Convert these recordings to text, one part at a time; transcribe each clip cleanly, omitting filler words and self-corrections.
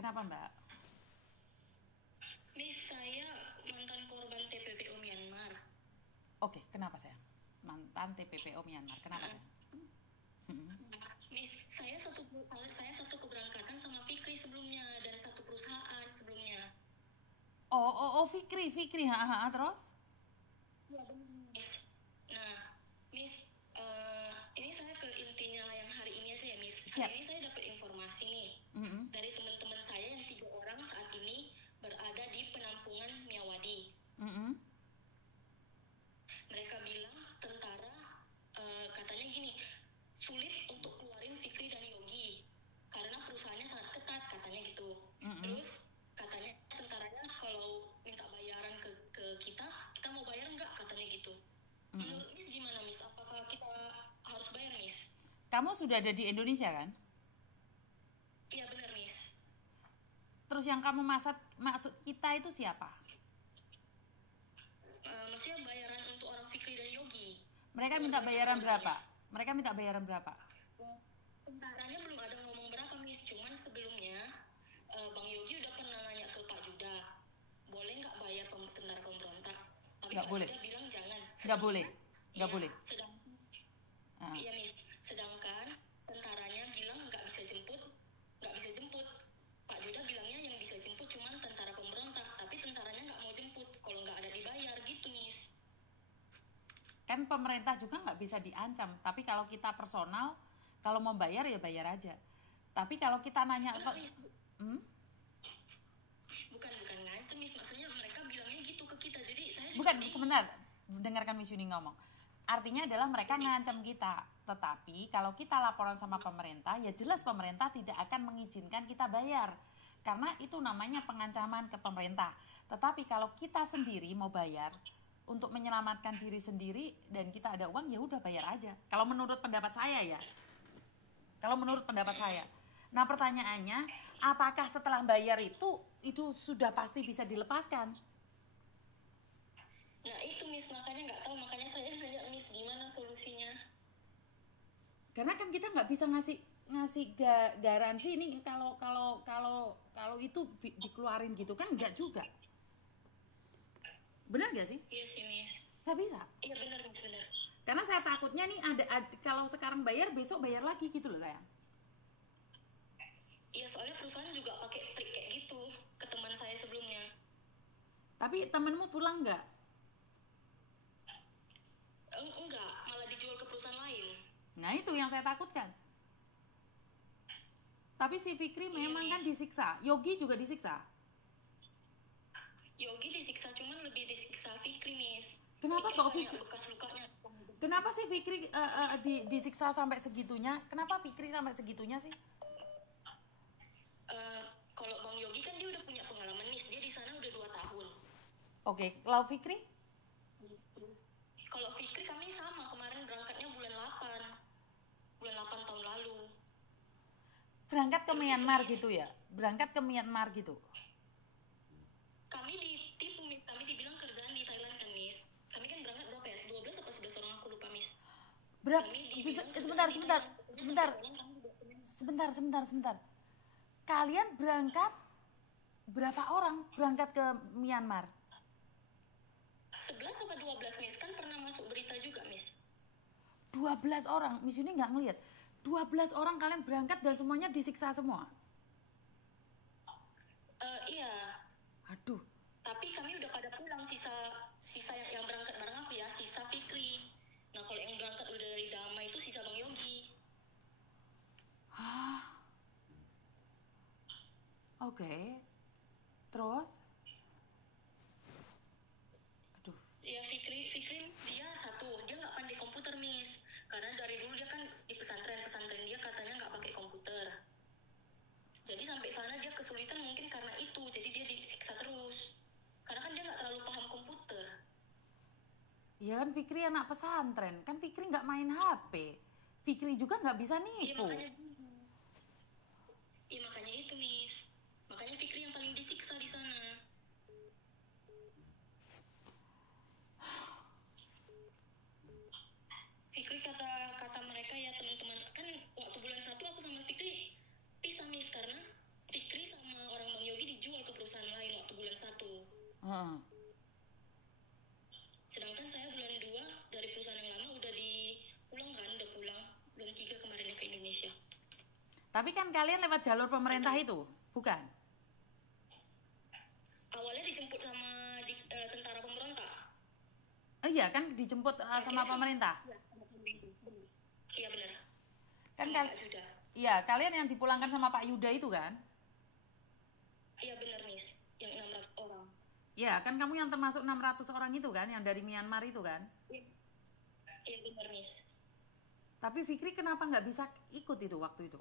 Kenapa Mbak? Miss, saya mantan korban TPPO Myanmar. Oke, kenapa saya? Mantan TPPO Myanmar, kenapa saya? Miss, saya satu keberangkatan sama Fikri sebelumnya dan satu perusahaan sebelumnya. Oh, Fikri, terus? Iya benar. Miss. Nah, Miss, ini saya ke intinya yang hari ini aja ya, Miss. Siap. Hari ini saya dapat informasi nih dari teman-teman saya yang 3 orang saat ini berada di penampungan Miyawadi. Mereka bilang tentara katanya gini, sulit untuk keluarin Fikri dan Yogi karena perusahaannya sangat ketat katanya gitu. Terus katanya tentaranya kalau minta bayaran ke kita mau bayar nggak katanya gitu. Menurut Miss gimana Miss? Apakah kita harus bayar Miss? Kamu sudah ada di Indonesia kan? Iya benar Miss. Terus yang kamu maksud kita itu siapa? Maksudnya bayaran untuk orang Fikri dan Yogi. Mereka minta bayaran berapa? Mereka minta bayaran berapa? Tentaranya belum ada ngomong berapa Miss, cuman sebelumnya Bang Yogi udah pernah nanya ke Pak Juda, boleh nggak bayar tentara pemberontak? Tapi Nggak Pak boleh. Juda bilang jangan. Nggak boleh. Nggak boleh. Iya Miss, sedangkan tentaranya bilang nggak bisa jemput. Pak Juda bilangnya yang bisa jemput cuman tentara pemberontak, tapi tentaranya nggak mau jemput kalau nggak ada dibayar gitu Miss. Kan pemerintah juga nggak bisa diancam, tapi kalau kita personal, kalau mau bayar ya bayar aja. Tapi kalau kita nanya Bukan ngancem Miss, maksudnya mereka bilangnya gitu ke kita, jadi saya bukan, sebentar, dengarkan Miss Yuni ngomong. Artinya adalah mereka ngancam kita, tetapi kalau kita laporan sama pemerintah, ya jelas pemerintah tidak akan mengizinkan kita bayar, karena itu namanya pengancaman ke pemerintah. Tetapi kalau kita sendiri mau bayar untuk menyelamatkan diri sendiri dan kita ada uang, ya udah bayar aja. Kalau menurut pendapat saya ya. Kalau menurut pendapat saya. Nah pertanyaannya, apakah setelah bayar itu sudah pasti bisa dilepaskan? Nah itu Miss, makanya nggak tahu, makanya saya nanya Miss gimana solusinya. Karena kan kita nggak bisa ngasih garansi ini kalau itu dikeluarin gitu kan, nggak juga. Benar nggak sih? Iya sih Miss. Nggak bisa. Iya benar Miss, benar. Karena saya takutnya nih ada kalau sekarang bayar besok bayar lagi gitu loh sayang. Iya soalnya perusahaan juga pakai trik kayak gitu ke teman saya sebelumnya. Tapi temenmu pulang nggak? Enggak, malah dijual ke perusahaan lain. Nah itu yang saya takutkan. Tapi si Fikri memang kan disiksa, Yogi juga disiksa. Yogi disiksa, cuman lebih disiksa Fikri Miss. Kenapa kok Fikri? Bekas lukanya. Kenapa sih Fikri disiksa sampai segitunya? Kenapa Fikri sampai segitunya sih? Kalau Bang Yogi kan dia udah punya pengalaman Miss, dia di sana udah 2 tahun. Oke, kalau Fikri? Kalau Fikri kami sama, kemarin berangkatnya bulan 8 tahun lalu. Berangkat ke Myanmar gitu ya? Berangkat ke Myanmar gitu? Kami ditipu Miss, kami dibilang kerjaan di Thailand kan Miss. Kami kan berangkat berapa ya? 12 atau 11 orang aku lupa Miss. Sebentar. Kalian berangkat berapa orang berangkat ke Myanmar? 11 atau 12 Miss, kan pernah masuk berita juga Miss. 12 orang, Miss Yuni nggak ngelihat. 12 orang kalian berangkat dan semuanya disiksa semua? Iya. Aduh. Tapi kami udah pada pulang, sisa yang berangkat bareng aku ya, sisa Fikri. Nah kalau yang berangkat udah dari Damai itu sisa Bang Yogi. Oke. Terus? Aduh. Ya Fikri Miss, dia nggak pandai komputer Miss. Karena dari dulu dia kan di pesantren dia katanya nggak pakai komputer. Jadi sampai sana dia kesulitan mungkin karena itu, jadi dia disiksa terus. Karena kan dia nggak terlalu paham komputer. Iya kan Fikri anak pesantren, kan Fikri nggak main HP. Fikri juga nggak bisa nipu. Iya makanya itu Miss. Makanya Fikri yang paling disiksa di sana. Fikri kata mereka ya teman-teman, kan waktu bulan 1 aku sama Fikri pisah Miss, karena Fikri sama Sedangkan saya bulan 2 dari perusahaan yang lama udah pulang, bulan 3 kemarinnya ke Indonesia. Tapi kan kalian lewat jalur pemerintah itu, bukan? Awalnya dijemput sama tentara pemberontak. Iya kan dijemput sama pemerintah. Iya benar. Kan iya, kalian yang dipulangkan sama Pak Yuda itu kan? Iya benar, Miss. Yang 600 orang. Iya, kan kamu yang termasuk 600 orang itu kan, yang dari Myanmar itu kan? Iya benar, Miss. Tapi Fikri kenapa nggak bisa ikut itu waktu itu?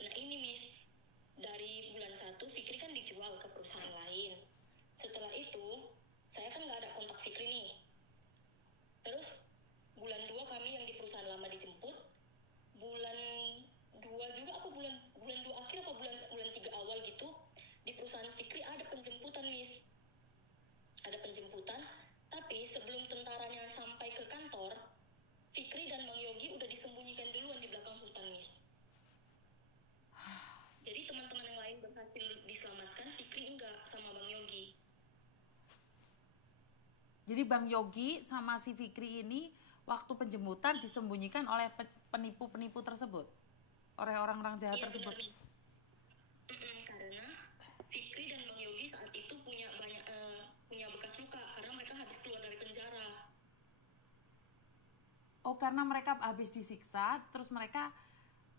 Nah ini, Miss. Dari bulan 1 Fikri kan dijual ke perusahaan lain. Setelah itu, saya kan nggak ada kontak Fikri nih. Terus bulan 2 kami yang di perusahaan lama dijemput. Bulan 2 juga apa bulan 2 akhir apa bulan 3 awal gitu, di perusahaan Fikri ada penjemputan, Miss. Ada penjemputan, tapi sebelum tentaranya sampai ke kantor, Fikri dan Bang Yogi udah disembunyikan duluan di belakang hutan, Miss. Jadi teman-teman yang lain berhasil diselamatkan, Fikri enggak sama Bang Yogi. Jadi Bang Yogi sama si Fikri ini waktu penjemputan disembunyikan oleh penipu-penipu tersebut, oleh orang-orang jahat tersebut. Karena Fikri dan Bang Yogi saat itu punya bekas luka karena mereka habis keluar dari penjara. Oh, karena mereka habis disiksa, terus mereka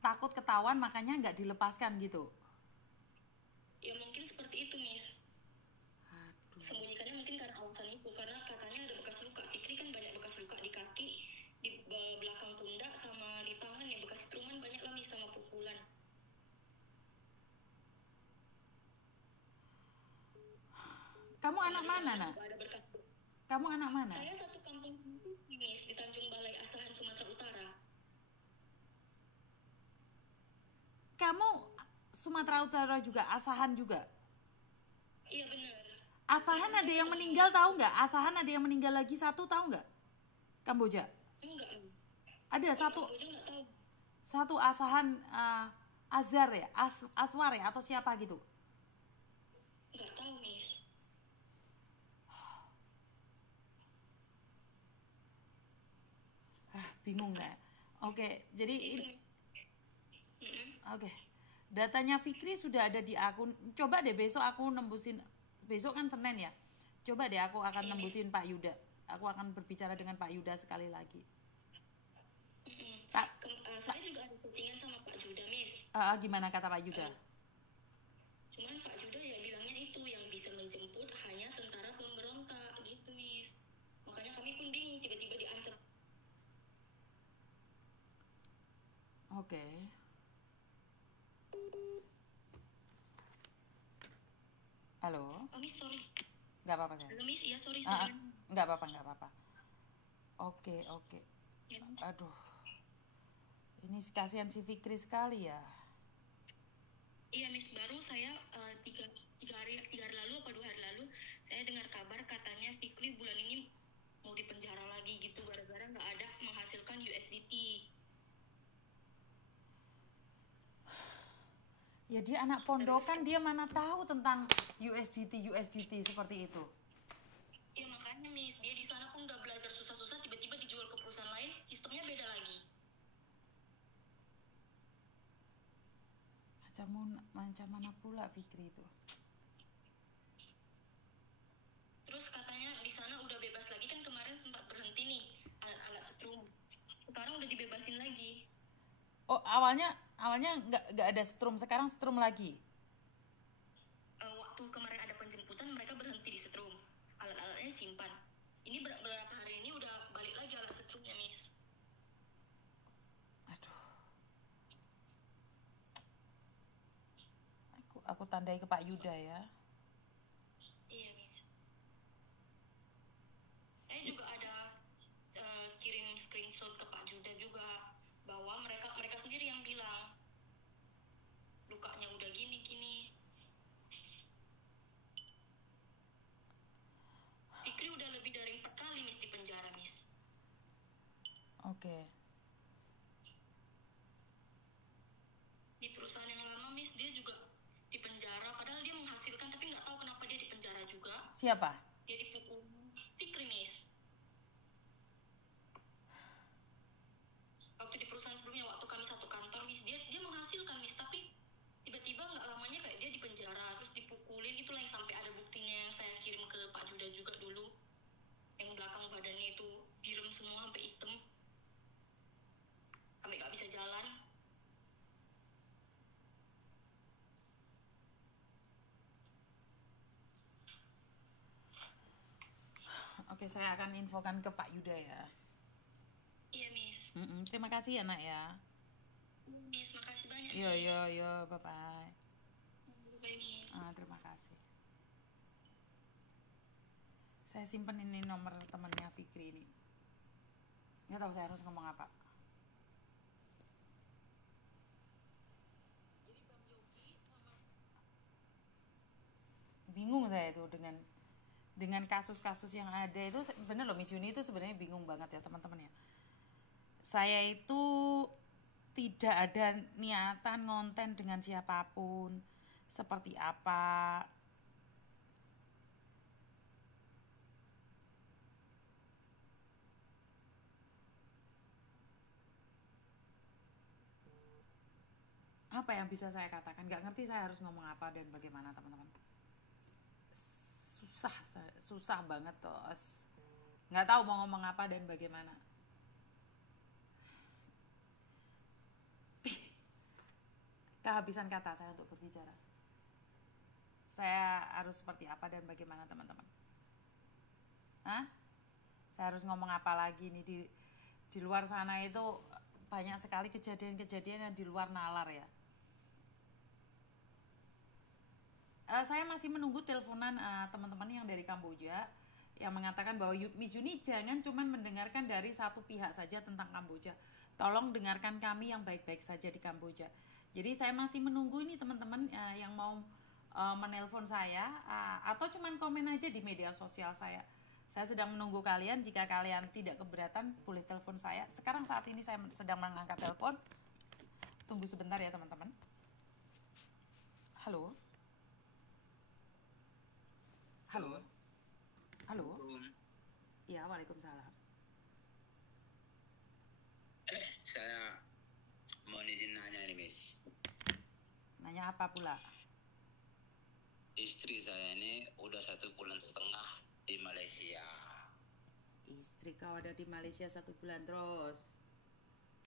takut ketahuan makanya nggak dilepaskan gitu. Ya mungkin seperti itu, Miss. Sembunyikannya mungkin karena alasan itu, karena katanya ada bekas luka. Fikri kan banyak bekas luka di kaki, di belakang pundak, sama di tangan ya, bekas setruman banyak lah, Miss, sama pukulan. Kamu anak mana, Nak? Kamu anak mana? Saya satu kampung, Miss, di Tanjung Balai Asahan, Sumatera Utara. Kamu Sumatera Utara juga, Asahan juga? Iya benar. Asahan ada yang meninggal tahu nggak? Asahan ada yang meninggal lagi satu tahu nggak? Kamboja? Enggak. Ada satu. Kamboja nggak tahu. Satu Asahan Azhar ya, Aswar ya atau siapa gitu? Nggak tahu, Miss. Bingung nggak? Oke, jadi Oke. Datanya Fikri sudah ada di akun. Coba deh besok aku nembusin. Besok kan Senin ya. Coba deh aku akan nembusin Pak Yuda. Aku akan berbicara dengan Pak Yuda sekali lagi. Saya juga ada settingan sama Pak Yuda, Miss. Gimana kata Pak Yuda? Cuman Pak Yuda ya bilangnya itu yang bisa menjemput hanya tentara pemberontak gitu, Miss. Makanya kami pun bingung, tiba-tiba diancam. Oke. Halo? Oh, Miss, sorry. Nggak apa-apa ya? Halo, Miss, iya sorry. Nggak apa-apa. Oke. Ya, Aduh. Ini kasihan si Fikri sekali ya. Iya, Miss, baru saya 3 hari lalu apa 2 hari lalu saya dengar kabar katanya Fikri bulan ini mau dipenjara lagi gitu gara-gara nggak ada menghasilkan USDT. Ya dia anak pondokan, dia mana tahu tentang USDT seperti itu. Ya makanya, Miss, dia di sana pun udah belajar susah-susah, tiba-tiba dijual ke perusahaan lain, sistemnya beda lagi. Macam mana pula Fikri itu? Terus katanya di sana udah bebas lagi, kan kemarin sempat berhenti nih alat-alat setrum. Sekarang udah dibebasin lagi. Oh, awalnya nggak ada setrum, sekarang setrum lagi. Waktu kemarin ada penjemputan mereka berhenti di setrum, alat-alatnya simpan. Ini beberapa hari ini udah balik lagi alat setrumnya, Miss. Aduh. Aku tandai ke Pak Yuda ya. Iya, Miss. Saya juga ada kirim screenshot ke Pak Yuda juga bahwa mereka sendiri yang bilang lukanya udah gini. Fikri udah lebih dari 4 kali, Miss, di penjara, Miss. Oke. Di perusahaan yang lama, Miss, dia juga di penjara padahal dia menghasilkan menghasilkan, tapi nggak tahu kenapa dia dipenjara juga. Siapa? Dia dipukul. Fikri, Miss. Waktu di perusahaan sebelumnya, waktu kami satu kantor, Miss, dia menghasilkan, Miss, tapi tiba-tiba nggak lamanya kayak dia dipenjara, terus dipukulin. Itulah yang sampai ada buktinya yang saya kirim ke Pak Juda juga dulu, yang belakang badannya itu birum semua sampai hitam, sampai nggak bisa jalan. Oke, saya akan infokan ke Pak Yuda ya. Iya, Miss. Terima kasih ya, Nak ya. Miss, makasih banyak. Yo, bye-bye. Bye, Miss. Terima kasih. Saya simpen ini nomor temannya Fikri ini. Nggak tahu saya harus ngomong apa. Bingung saya itu dengan kasus-kasus yang ada itu. Bener loh, Miss Yuni itu sebenarnya bingung banget ya teman-teman ya. Saya itu tidak ada niatan ngonten dengan siapapun seperti apa. Apa yang bisa saya katakan? Gak ngerti saya harus ngomong apa dan bagaimana, teman-teman. Susah banget tos. Nggak tahu mau ngomong apa dan bagaimana. Kehabisan kata saya untuk berbicara. Saya harus seperti apa dan bagaimana, teman-teman? Hah? Saya harus ngomong apa lagi nih? Di luar sana itu banyak sekali kejadian-kejadian yang di luar nalar ya. Saya masih menunggu teleponan teman-teman yang dari Kamboja yang mengatakan bahwa Miss Yuni jangan cuma mendengarkan dari satu pihak saja tentang Kamboja. Tolong dengarkan kami yang baik-baik saja di Kamboja. Jadi saya masih menunggu ini teman-teman yang mau menelpon saya atau cuma komen aja di media sosial saya. Saya sedang menunggu kalian. Jika kalian tidak keberatan boleh telepon saya. Sekarang saat ini saya sedang mengangkat telepon. Tunggu sebentar ya teman-teman. Halo. Halo. Halo. Iya, waalaikumsalam. Saya mau izin nanya nih, Miss. Nanya apa pula? Istri saya ini udah 1,5 bulan di Malaysia. Istri kau ada di Malaysia 1 bulan terus?